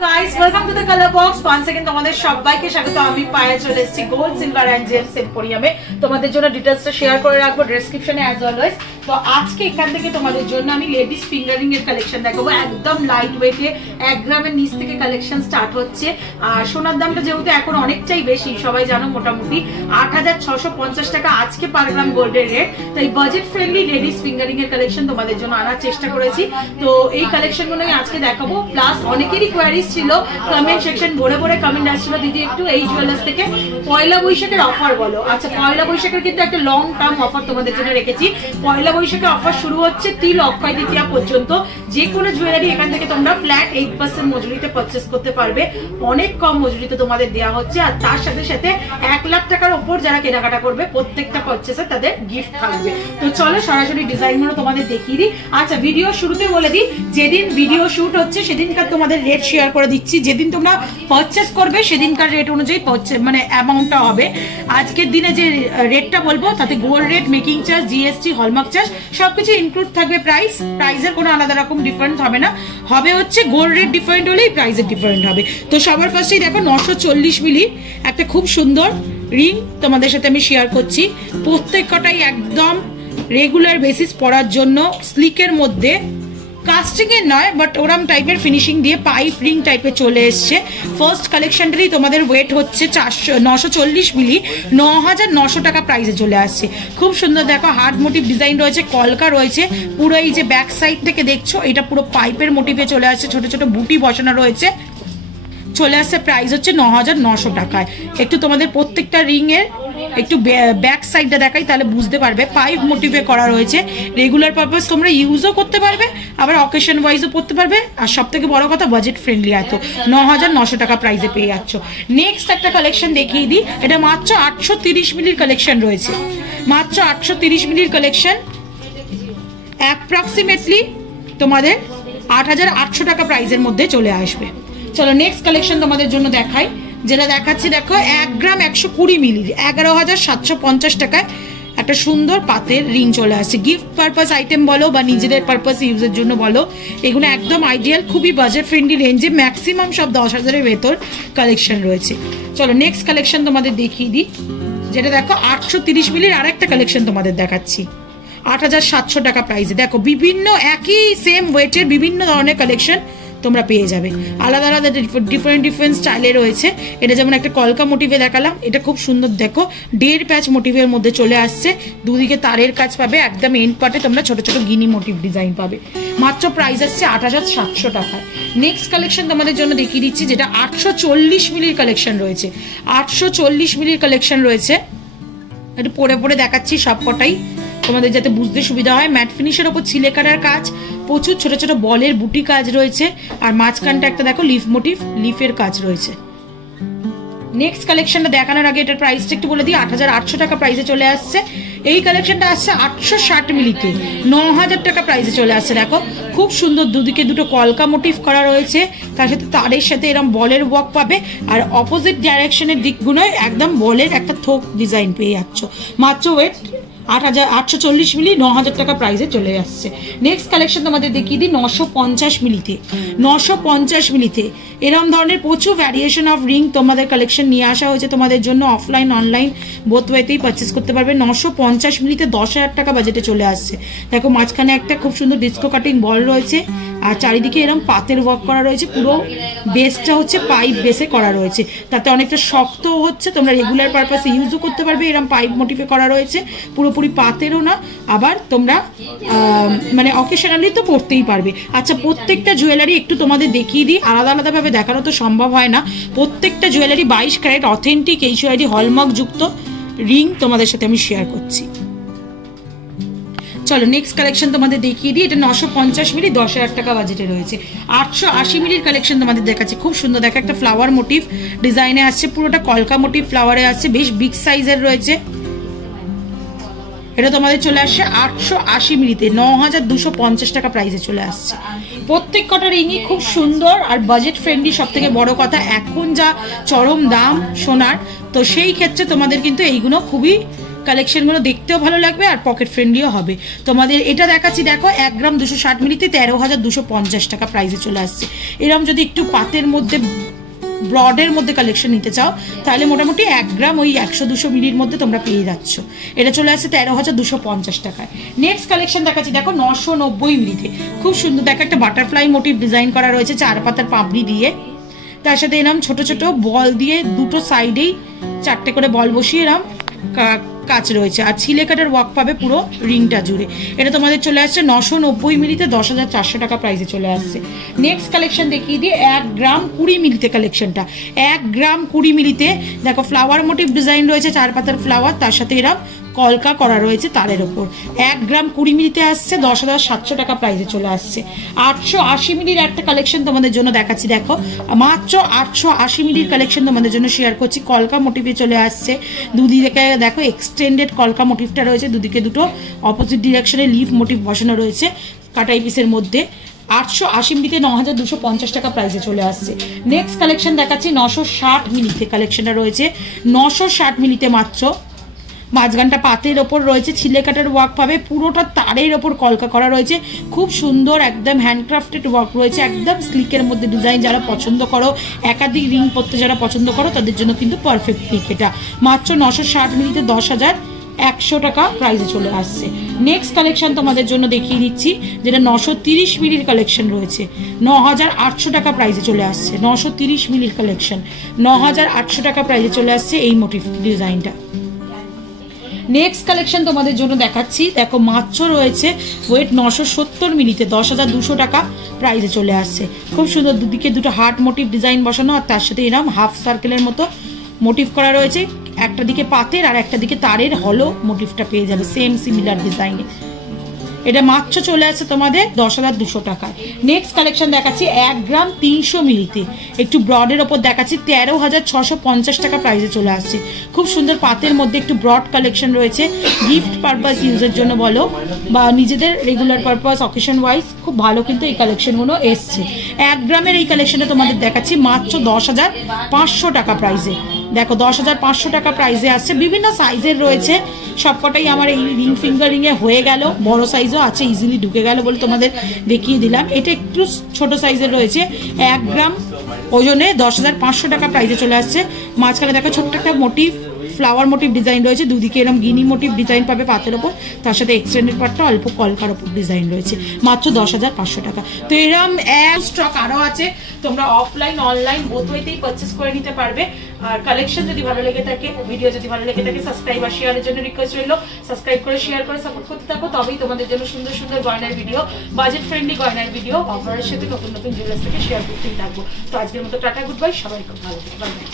Guys, welcome to the color box. Once again তোমাদের সবাইকে স্বাগত। আমি পায়ে চলে এসেছি গোল্ড সিলভার এন্ড জেমস এম্পোরিয়ামে। তোমাদের জন্য ডিটেইলসটা শেয়ার করে রাখবো ডেসক্রিপশনে অ্যাজ অলওয়েজ। তো আজকে এখান থেকে তোমাদের জন্য আমি লেডিস ফিঙ্গারিং এর কালেকশন দেখাবো। একদম লাইট ওয়েটে 1 গ্রামের নিচ থেকে কালেকশন স্টার্ট হচ্ছে। আর সোনার দামটা যেহেতু এখন অনেকটাই বেশি, সবাই জানো মোটামুটি 8650 টাকা আজকে পার গ্রাম গোল্ডের রেট। তাই বাজেট ফ্রেন্ডলি লেডিস ফিঙ্গারিং এর কালেকশন তোমাদের জন্য আনার চেষ্টা করেছি। তো এই কালেকশনগুলো আমি আজকে দেখাবো। প্লাস অনেকেরই কোয়ারিজ ছিল, কমেন্ট সেকশন ভরে ভরে কমেন্ট আসছিল, দিদি একটু এই জুয়েলার্স থেকে পয়লা বৈশাখের অফার বলো। আচ্ছা, পয়লা বৈশাখের কিন্তু একটা লং টার্ম অফার তোমাদের জন্য রেখেছি। পয়লা বৈশাখের অফার শুরু হচ্ছে তিল অক্ষয় তৃতীয়া পর্যন্ত। যে কোনো জুয়েলারি এখান থেকে তোমরা ফ্ল্যাট 8% মজুরিতে পারচেস করতে পারবে। অনেক কম মজুরিতে তোমাদের দেওয়া হচ্ছে। আর তার সাথে সাথে 1 লাখ টাকার উপর যারা কেনাকাটা করবে প্রত্যেকটা পারচেসে তাদের গিফট থাকবে। তো চলো সরাসরি ডিজাইনগুলো তোমাদের দেখিয়ে দিই। আচ্ছা, ভিডিও শুরুতে বলে দিই, যেদিন ভিডিও শুট হচ্ছে সেদিনকার তোমাদের রেট শেয়ার করে দিচ্ছি। যেদিন তোমরা পারচেস করবে সেদিনকার রেট অনুযায়ী মানে অ্যামাউন্টটা হবে। আজকের দিনে যে রেটটা বলবো তাতে gold rate, making charge, GST, hallmark charge সবকিছু ইনক্লুড থাকবে। প্রাইসের কোনো আলাদা রকম ডিফারেন্স হবে না। হবে হচ্ছে গোল্ড রেট ডিফারেন্ট হলেই প্রাইসের ডিফারেন্ট হবে। তো সবার ফার্স্টেই দেখো 940 মিলি একটা খুব সুন্দর রিং তোমাদের সাথে আমি শেয়ার করছি। প্রত্যেক কটাই একদম রেগুলার বেসিস পরার জন্য স্লিকের মধ্যে, কাস্টিং এর নয় বাট ওরাম টাইপের ফিনিশিং দিয়ে পাইপ রিং টাইপের চলে এসছে। ফার্স্ট কালেকশনটারই তোমাদের ওয়েট হচ্ছে 940 মিলি, 9900 টাকা প্রাইসে চলে আসছে। খুব সুন্দর দেখো, হার্ড মোটিভ ডিজাইন রয়েছে, কলকা রয়েছে। পুরো এই যে ব্যাক সাইড থেকে দেখছো এটা পুরো পাইপের মোটিভে চলে আসছে, ছোট ছোট বুটি বসানো রয়েছে। চলে আসছে প্রাইস হচ্ছে 9900 টাকায়। একটু তোমাদের প্রত্যেকটা রিং এর একটু ব্যাক সাইডটা দেখাই, তাহলে বুঝতে পারবে। পাইপ মোটিভে করা রয়েছে। রেগুলার পারপাস তোমরা ইউজও করতে পারবে, আবার অকেশন ওয়াইজও পড়তে পারবে। আর সব থেকে বড় কথা বাজেট ফ্রেন্ডলি, এত 9900 টাকা প্রাইসে পেয়ে যাচ্ছ। নেক্সট একটা কালেকশন দেখিয়ে দিই। এটা মাত্র 830 মিলির কালেকশন রয়েছে। মাত্র 830 মিলির কালেকশন, অ্যাপ্রক্সিমেটলি তোমাদের 8800 টাকা প্রাইসের মধ্যে চলে আসবে। চলো নেক্সট কালেকশন তোমাদের জন্য দেখাই। যেটা দেখাচ্ছি দেখো 1 গ্রাম 120 মিলি, 11750 টাকায় একটা সুন্দর পাতের রিং চলে আসছে। গিফট পারপাস আইটেম বলো বা নিজেদের পারপাস ইউজের জন্য বলো, এগুলো একদম আইডিয়াল। খুবই বাজেট ফ্রেন্ডলি রেঞ্জে, ম্যাক্সিমাম সব 10,000-এর ভেতর কালেকশন রয়েছে। চলো নেক্সট কালেকশন তোমাদের দেখিয়ে দিই। যেটা দেখো 830 মিলির আরেকটা কালেকশন তোমাদের দেখাচ্ছি 8700 টাকা প্রাইসে। দেখো বিভিন্ন একই সেম ওয়েটের বিভিন্ন ধরনের কালেকশন তোমরা পেয়ে যাবে। আলাদা আলাদা ডিফারেন্ট স্টাইলে রয়েছে। এটা যেমন একটা কলকা মোটিভে দেখালাম, এটা খুব সুন্দর দেখো 1.5 প্যাচ মোটিভের মধ্যে চলে আসছে। দুদিকে তারের কাজ পাবে, একদম এন্ড পার্টে তোমরা ছোট ছোট গিনি মোটিভ ডিজাইন পাবে। মাত্র প্রাইস আসছে 8700 টাকায়। নেক্সট কালেকশন তোমাদের জন্য দেখিয়ে দিচ্ছি, যেটা 840 মিলির কালেকশন রয়েছে। 840 মিলির কালেকশন রয়েছে। একটু পরে পরে দেখাচ্ছি সব কটাই তোমাদের যাতে বুঝতে সুবিধা হয়। ম্যাট ফিনিশের ওপর ছিলেকাটার কাজ, প্রচুর ছোট ছোট বলের বুটি কাজ রয়েছে। আর মাঝখানটা একটা দেখো লিফ মোটিভ, লিফের কাজ রয়েছে। নেক্সট কালেকশনটা দেখানোর আগে এটার প্রাইসটা একটু বলে দিই। 8800 টাকা প্রাইসে চলে আসছে। এই কালেকশনটা আসছে 860 মিলিতে, 9000 টাকা প্রাইসে চলে আসছে। দেখো খুব সুন্দর, দুদিকে দুটো কলকা মোটিভ করা রয়েছে, তার সাথে তারের সাথে এরকম বলের ওয়ার্ক পাবে। আর অপোজিট ডাইরেকশনের দিকগুলোয় একদম বলের একটা থোক ডিজাইন পেয়ে যাচ্ছ। মাত্র ওয়েট 840 মিলি, 9000 টাকা প্রাইসে চলে আসছে। নেক্সট কালেকশন তোমাদের দেখিয়ে দিই 950 মিলিতে। 950 মিলিতে এরকম ধরনের প্রচুর ভ্যারিয়েশন অফ রিং তোমাদের কালেকশন নিয়ে আসা হয়েছে তোমাদের জন্য। অফলাইন অনলাইন বোথ ওয়েতেই পারচেস করতে পারবে। 950 মিলিতে 10,000 টাকা বাজেটে চলে আসছে। দেখো মাঝখানে একটা খুব সুন্দর ডিস্কো কাটিং বল রয়েছে, আর চারিদিকে এরকম পাতের ওয়ার্ক করা রয়েছে। পুরো বেসটা হচ্ছে পাইপ বেসে করা রয়েছে, তাতে অনেকটা শক্ত হচ্ছে। তোমরা রেগুলার পারপাসে ইউজও করতে পারবে। এরকম পাইপ মোটিভে করা রয়েছে, পুরোপুরি পাতেরও না, আবার তোমরা মানে অকেশনালি তো পড়তেই পারবে। আচ্ছা, প্রত্যেকটা জুয়েলারি একটু তোমাদের দেখিয়ে দিই। আলাদা আলাদাভাবে দেখানো তো সম্ভব হয় না। প্রত্যেকটা jewellery 22 carat authentic HUID hallmark যুক্ত রিং তোমাদের সাথে আমি শেয়ার করছি। চলো নেক্সট কালেকশন তোমাদের দেখিয়ে দিই। এটা 950 মিলি, 10,000 টাকা বাজেটে রয়েছে। 880 মিলির কালেকশন তোমাদের দেখাচ্ছি। খুব সুন্দর দেখো, একটা ফ্লাওয়ার মোটিভ ডিজাইনে আসছে, পুরোটা কলকা মোটিভ ফ্লাওয়ারে আসছে, বেশ বিগ সাইজের রয়েছে। এটা তোমাদের চলে আসছে 880 মিলিতে, 9250 টাকা প্রাইসে চলে আসছে। প্রত্যেক কটা রিংই খুব সুন্দর আর বাজেট ফ্রেন্ডলি। সব থেকে বড় কথা, এখন যা চরম দাম সোনার, তো সেই ক্ষেত্রে তোমাদের কিন্তু এইগুলো খুবই কালেকশনগুলো দেখতেও ভালো লাগবে আর পকেট ফ্রেন্ডলিও হবে। তোমাদের এটা দেখাচ্ছি দেখো 1 গ্রাম 260 মিলিতে 13,250 টাকা প্রাইসে চলে আসছে। এরকম যদি একটু পাতের মধ্যে ব্রডের মধ্যে কালেকশন নিতে চাও তাহলে মোটামুটি 1 গ্রাম ওই 100-200 মিলির মধ্যে তোমরা পেয়ে যাচ্ছ। এটা চলে আসছে 13,250 টাকায়। নেক্সট কালেকশন দেখাচ্ছি দেখো 990 মিলিতে, খুব সুন্দর দেখো একটা বাটারফ্লাই মোটিভ ডিজাইন করা রয়েছে 4 পাতার পাপড়ি দিয়ে, তার সাথে এরকম ছোট ছোট বল দিয়ে দুটো সাইডেই 4টে করে বল বসিয়ে এরকম কাজ রয়েছে, আর ছিলে কাটার ওয়ার্ক পাবে পুরো রিংটা জুড়ে। এটা তোমাদের চলে আসছে 990 মিলিতে 10,400 টাকা প্রাইসে চলে আসছে। নেক্সট কালেকশন দেখিয়ে দিয়ে 1 গ্রাম 20 মিলিতে কালেকশনটা। 1 গ্রাম 20 মিলিতে দেখো ফ্লাওয়ার মোটিভ ডিজাইন রয়েছে 4 পাতার ফ্লাওয়ার, তার সাথে এরকম কলকা করা রয়েছে তারের ওপর। 1 গ্রাম 20 মিলিতে আসছে 10,700 টাকা প্রাইসে চলে আসছে। 880 মিলির একটা কালেকশন তোমাদের জন্য দেখাচ্ছি দেখো, মাত্র 880 মিলির কালেকশন তোমাদের জন্য শেয়ার করছি। কলকা মোটিভে চলে আসছে, দুদিকে দেখো এক্সটেন্ডেড কলকা মোটিভটা রয়েছে, দুদিকে দুটো অপোজিট ডিরেকশনে লিফ মোটিভ বসানো রয়েছে কাটাই পিসের মধ্যে। 880 মিলিতে 9,250 টাকা প্রাইসে চলে আসছে। নেক্সট কালেকশন দেখাচ্ছি 960 মিলিতে কালেকশনটা রয়েছে, 960 মিলিতে মাত্র মাঝখানটা পাতের ওপর রয়েছে ছিলে কাটার ওয়ার্ক পাবে, পুরোটা তারের ওপর কলকা করা রয়েছে, খুব সুন্দর একদম হ্যান্ডক্রাফটেড ওয়ার্ক রয়েছে, একদম স্লিকের মধ্যে ডিজাইন। যারা পছন্দ করো একাধিক রিং পরতে যারা পছন্দ করো তাদের জন্য কিন্তু পারফেক্ট পিক। এটা মাত্র 960 মিলিতে 10,100 টাকা প্রাইসে চলে আসছে। নেক্সট কালেকশন তোমাদের জন্য দেখিয়ে দিচ্ছি যেটা 930 মিলির কালেকশন রয়েছে, 9,800 টাকা প্রাইসে চলে আসছে। 930 মিলির কালেকশন 9,800 টাকা প্রাইসে চলে আসছে এই মোটিভ ডিজাইনটা। নেক্সট কালেকশন তোমাদের জন্য দেখাচ্ছি দেখো, মাত্র রয়েছে ওয়েট 970 মিলিতে 10,200 টাকা প্রাইসে চলে আসছে। খুব সুন্দর দুদিকে দুটো হার্ট মোটিভ ডিজাইন বসানো, আর তার সাথে এরকম হাফ সার্কেলের মতো মোটিভ করা রয়েছে, একটা দিকে পাতের আর একটা দিকে তারের হলো মোটিভটা পেয়ে যাবে সেম সিমিলার ডিজাইনে। এটা মাত্র চলে আসছে তোমাদের 10,200 টাকায়। নেক্সট কালেকশন দেখাচ্ছি 1 গ্রাম 300 মিলিতে, একটু ব্রডের ওপর দেখাচ্ছি 13,650 টাকা প্রাইসে চলে আসছে। খুব সুন্দর পাতের মধ্যে একটু ব্রড কালেকশন রয়েছে, গিফট পারপাস ইউজের জন্য বলো বা নিজেদের রেগুলার পারপাস অকেশন ওয়াইজ খুব ভালো কিন্তু এই কালেকশনগুলো এসছে। 1 গ্রামের এই কালেকশনটা তোমাদের দেখাচ্ছি মাত্র 10,500 টাকা প্রাইসে। দেখো 10,500 টাকা প্রাইসে আসছে, বিভিন্ন সাইজের রয়েছে, সবকটাই আমার এই রিং ফিঙ্গারিং এ হয়ে গেল, বড় সাইজও আছে ইজিলি ঢুকে গেল বলে তোমাদের দেখিয়ে দিলাম। এটা একটু ছোট সাইজের রয়েছে, 1 গ্রাম ওজনে 10,500 টাকা প্রাইসে চলে আসছে। মাঝখানে দেখো ছোট্ট একটা মোটিভ ফ্লাওয়ার মোটিভ ডিজাইন রয়েছে, দুদিকে এরকম গিনি মোটিভ ডিজাইন পাবে পাতের ওপর, তার সাথে এক্সটেন্ডেড পার্টটা অল্প কলকার ওপর ডিজাইন রয়েছে, মাত্র 10,500 টাকা। তো এরকম স্টক আরও আছে, তোমরা অফলাইন অনলাইন বোথ ওয়েতেই পারচেস করে নিতে পারবে। আর কালেকশন যদি ভালো লেগে থাকে, ভিডিও যদি ভালো লেগে থাকে, সাবস্ক্রাইব আর শেয়ারের জন্য রিকোয়েস্ট রইল, সাবস্ক্রাইব করে শেয়ার করে সাপোর্ট করতে থাকো, তবেই তোমাদের জন্য সুন্দর সুন্দর গয়নার ভিডিও, বাজেট ফ্রেন্ডলি গয়নার ভিডিও অফারের সাথে নতুন নতুন জুয়েলার্স থেকে শেয়ার করতেই থাকবো। তো আজকের মতো টাটা, গুড বাই, সবাই খুব ভালো থাকবে।